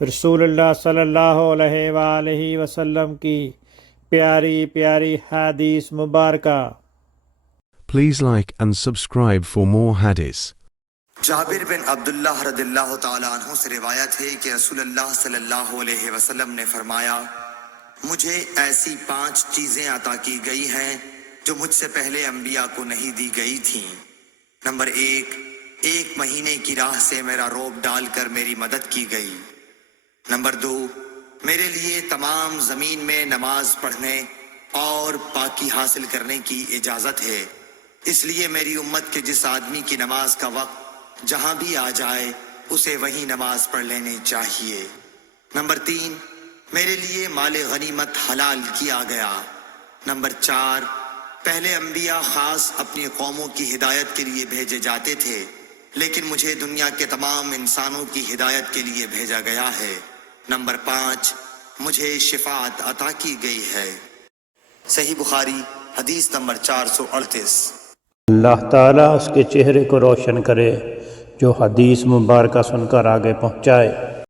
رسول اللہ صلی اللہ علیہ وآلہ وسلم کی پیاری پیاری حدیث مبارکہ۔ Please like and subscribe for more hadiths. جابر بن عبداللہ رضی اللہ تعالیٰ عنہ سے روایت ہے کہ رسول اللہ صلی اللہ علیہ وسلم نے فرمایا، مجھے ایسی 5 چیزیں عطا کی گئی ہیں جو مجھ سے پہلے انبیاء کو نہیں دی گئی تھیں۔ نمبر 1، 1 مہینے کی راہ سے میرا روب ڈال کر میری مدد کی گئی۔ نمبر 2، میرے لیے تمام زمین میں نماز پڑھنے اور پاکی حاصل کرنے کی اجازت ہے، اس لیے میری امت کے جس آدمی کی نماز کا وقت جہاں بھی آ جائے اسے وہی نماز پڑھ لینی چاہیے۔ نمبر 3، میرے لیے مال غنیمت حلال کیا گیا۔ نمبر 4، پہلے انبیاء خاص اپنی قوموں کی ہدایت کے لیے بھیجے جاتے تھے، لیکن مجھے دنیا کے تمام انسانوں کی ہدایت کے لیے بھیجا گیا ہے۔ نمبر 5، مجھے شفاعت عطا کی گئی ہے۔ صحیح بخاری حدیث نمبر 438۔ اللہ تعالیٰ اس کے چہرے کو روشن کرے جو حدیث مبارکہ سن کر آگے پہنچائے۔